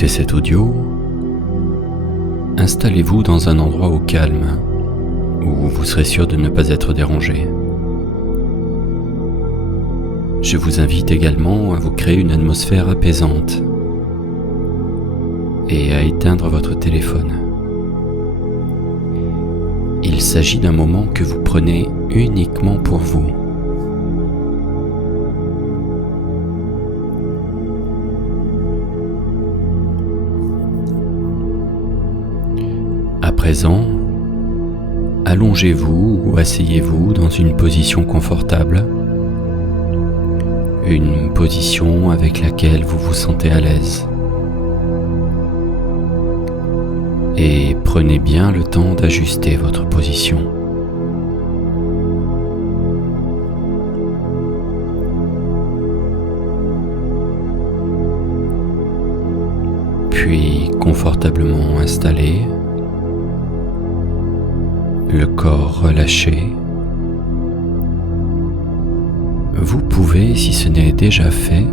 écoutez cet audio, installez-vous dans un endroit au calme où vous serez sûr de ne pas être dérangé. Je vous invite également à vous créer une atmosphère apaisante et à éteindre votre téléphone. Il s'agit d'un moment que vous prenez uniquement pour vous. À présent, allongez-vous ou asseyez-vous dans une position confortable, une position avec laquelle vous vous sentez à l'aise. Et prenez bien le temps d'ajuster votre position. Puis, confortablement installé, le corps relâché, vous pouvez, si ce n'est déjà fait,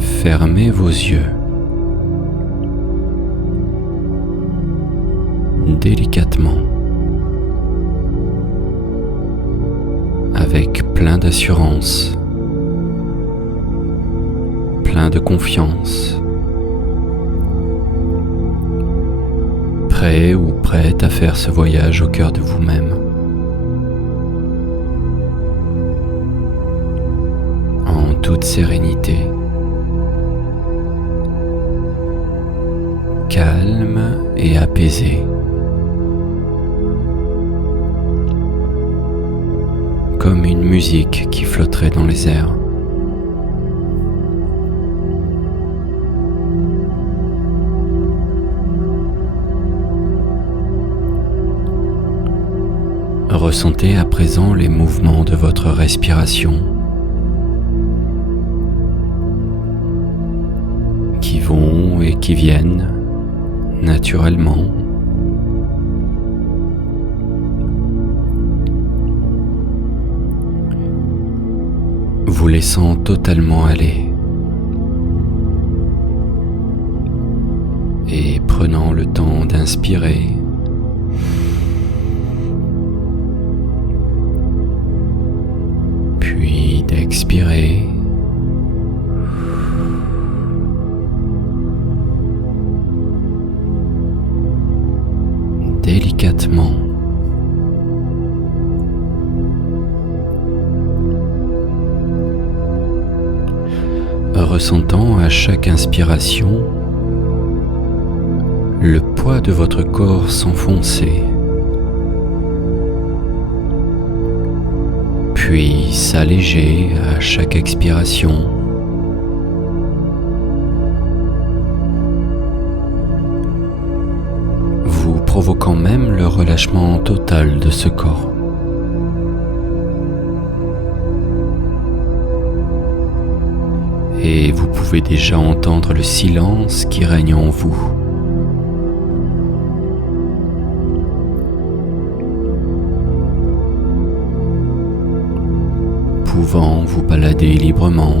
fermer vos yeux. Délicatement, avec plein d'assurance, plein de confiance, prêt ou prête à faire ce voyage au cœur de vous-même. En toute sérénité, calme et apaisé. Comme une musique qui flotterait dans les airs. Ressentez à présent les mouvements de votre respiration qui vont et qui viennent naturellement. Vous laissant totalement aller et prenant le temps d'inspirer puis d'expirer délicatement. Ressentant à chaque inspiration le poids de votre corps s'enfoncer, puis s'alléger à chaque expiration, vous provoquant même le relâchement total de ce corps. Et vous pouvez déjà entendre le silence qui règne en vous. Pouvant vous balader librement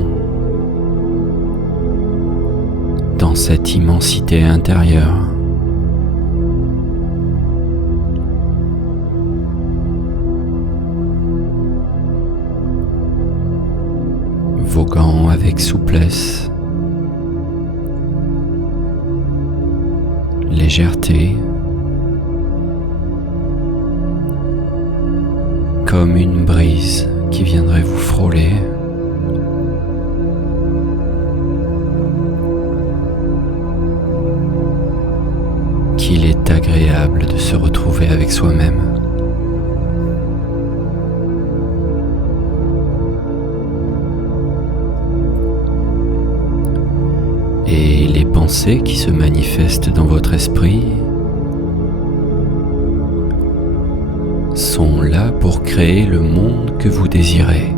dans cette immensité intérieure. Voguant avec souplesse, légèreté, comme une brise qui viendrait vous frôler, qu'il est agréable de se retrouver avec soi-même. Et les pensées qui se manifestent dans votre esprit sont là pour créer le monde que vous désirez.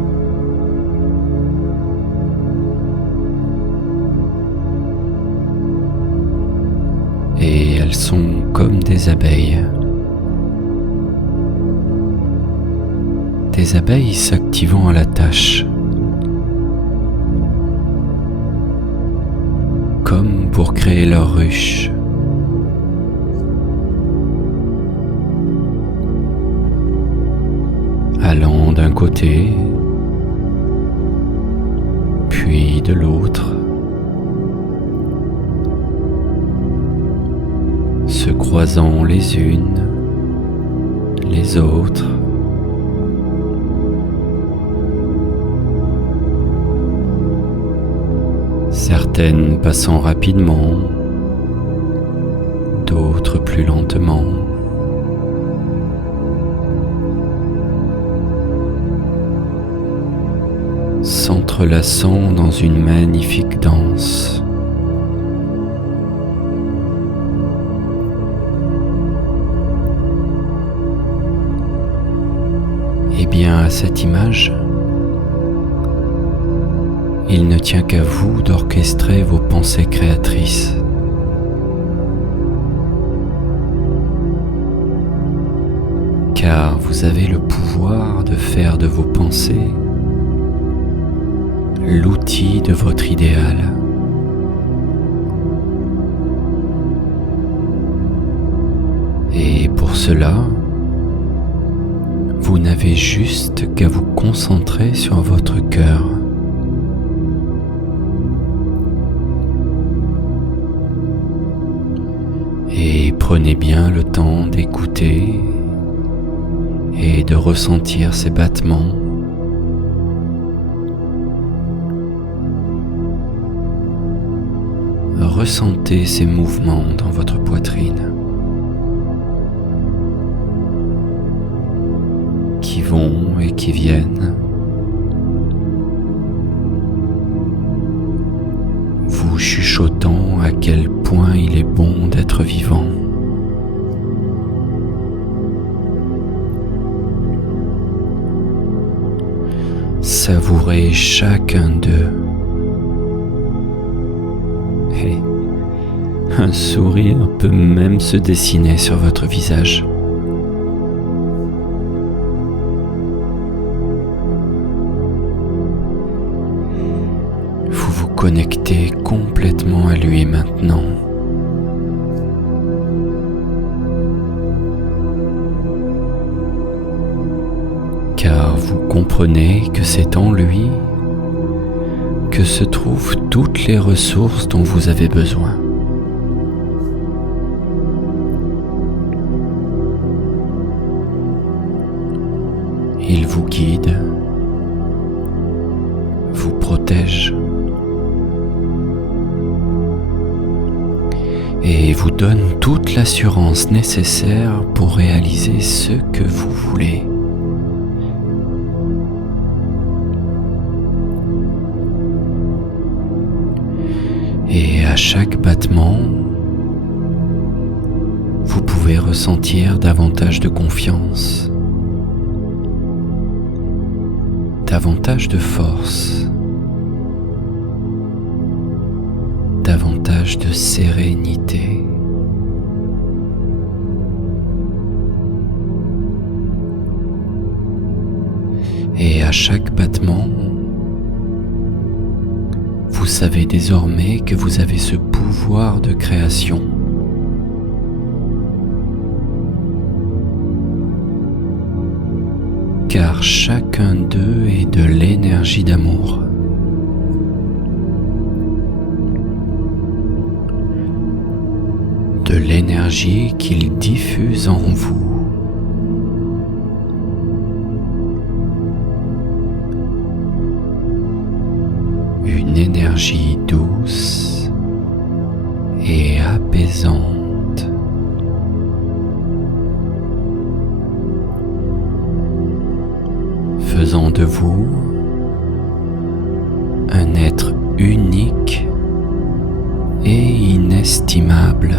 Et elles sont comme des abeilles. Des abeilles s'activant à la tâche. pour créer leur ruche. Allant d'un côté, puis de l'autre, se croisant les unes, les autres, certaines passant rapidement, d'autres plus lentement. S'entrelaçant dans une magnifique danse. Et bien à cette image, il ne tient qu'à vous d'orchestrer vos pensées créatrices. Car vous avez le pouvoir de faire de vos pensées l'outil de votre idéal. Et pour cela, vous n'avez juste qu'à vous concentrer sur votre cœur. Et prenez bien le temps d'écouter et de ressentir ces battements. Ressentez ces mouvements dans votre poitrine qui vont et qui viennent, vous chuchotant à quel point il est bon d'être vivant. Savourez chacun d'eux. Et un sourire peut même se dessiner sur votre visage. Vous vous connectez complètement à lui maintenant. Car vous comprenez que c'est en lui que se trouvent toutes les ressources dont vous avez besoin. Il vous guide, vous protège et vous donne toute l'assurance nécessaire pour réaliser ce que vous voulez. Et à chaque battement, vous pouvez ressentir davantage de confiance, davantage de force, davantage de sérénité. Et à chaque battement, vous savez désormais que vous avez ce pouvoir de création. Car chacun d'eux est de l'énergie d'amour. De l'énergie qu'il diffuse en vous. Une énergie douce et apaisante. Faisant de vous un être unique et inestimable.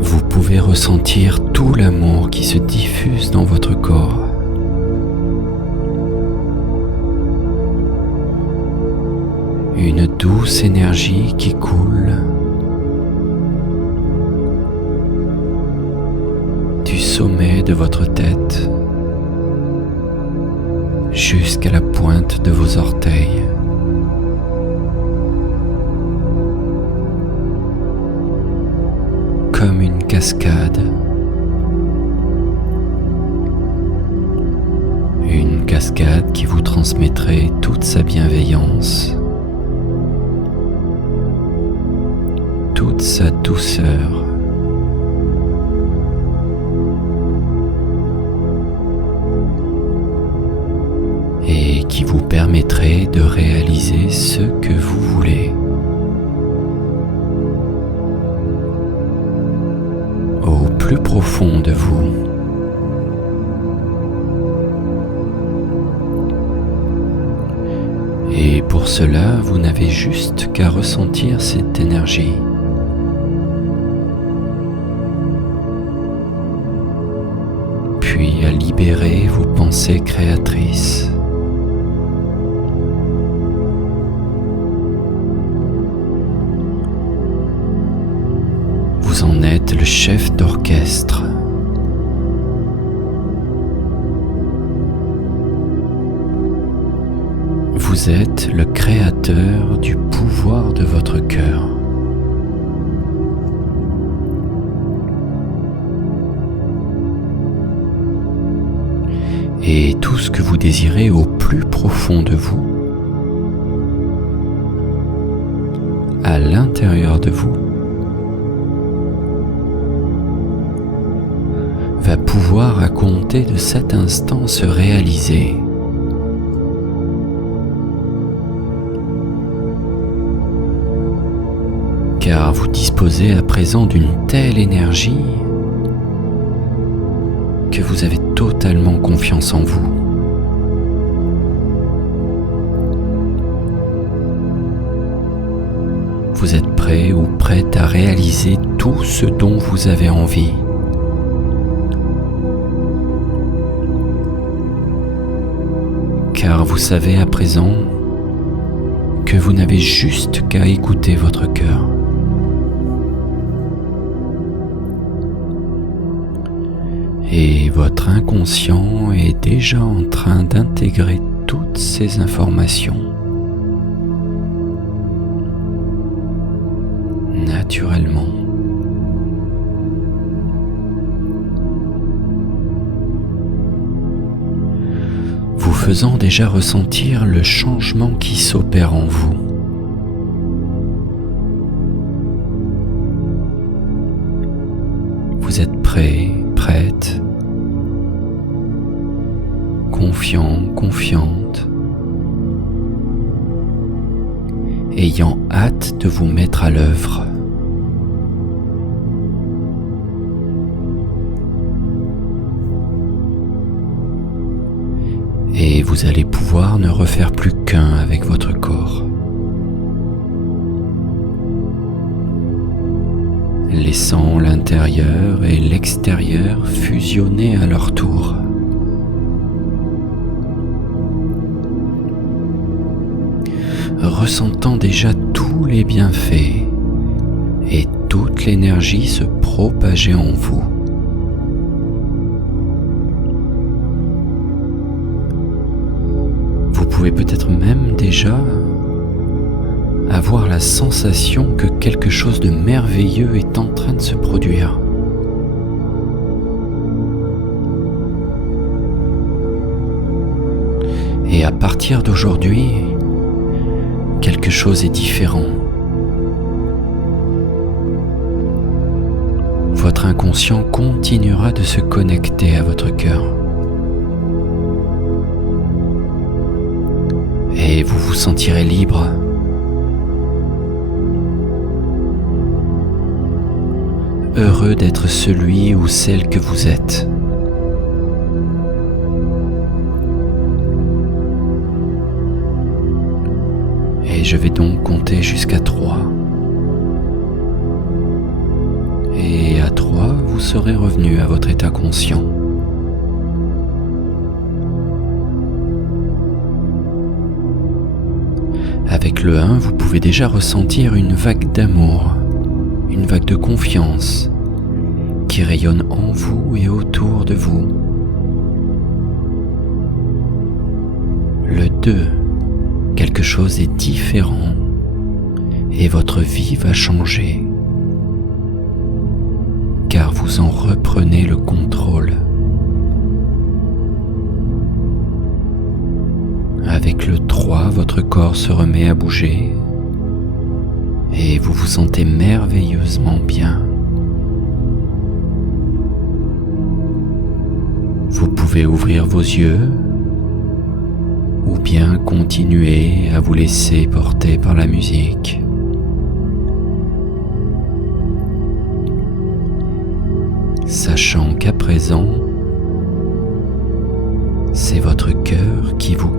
Vous pouvez ressentir tout l'amour qui se diffuse dans votre corps. Une douce énergie qui coule du sommet de votre tête jusqu'à la pointe de vos orteils. Comme une cascade. Une cascade qui vous transmettrait toute sa bienveillance, toute sa douceur. Et qui vous permettrait de réaliser ce que vous voulez. Au plus profond de vous. Et pour cela, vous n'avez juste qu'à ressentir cette énergie. Puis à libérer vos pensées créatrices. Vous en êtes le chef d'orchestre. Vous êtes le créateur du pouvoir de votre cœur. Et tout ce que vous désirez au plus profond de vous, à l'intérieur de vous, va pouvoir à compter de cet instant se réaliser. Car vous disposez à présent d'une telle énergie que vous avez totalement confiance en vous. Vous êtes prêt ou prête à réaliser tout ce dont vous avez envie. Car vous savez à présent que vous n'avez juste qu'à écouter votre cœur. Et votre inconscient est déjà en train d'intégrer toutes ces informations naturellement. Vous faisant déjà ressentir le changement qui s'opère en vous. Vous êtes prêt, prête, confiant, confiante, ayant hâte de vous mettre à l'œuvre. Et vous allez pouvoir ne refaire plus qu'un avec votre corps, laissant l'intérieur et l'extérieur fusionner à leur tour. Ressentant déjà tous les bienfaits et toute l'énergie se propager en vous. Vous pouvez peut-être même déjà avoir la sensation que quelque chose de merveilleux est en train de se produire. Et à partir d'aujourd'hui, quelque chose est différent. Votre inconscient continuera de se connecter à votre cœur. Et vous vous sentirez libre. Heureux d'être celui ou celle que vous êtes. Et je vais donc compter jusqu'à 3. Et à 3, vous serez revenu à votre état conscient. Avec le 1, vous pouvez déjà ressentir une vague d'amour, une vague de confiance qui rayonne en vous et autour de vous. 2, quelque chose est différent et votre vie va changer, car vous en reprenez le contrôle. Avec le 3, votre corps se remet à bouger et vous vous sentez merveilleusement bien. Vous pouvez ouvrir vos yeux ou bien continuer à vous laisser porter par la musique. Sachant qu'à présent, c'est votre cœur qui vous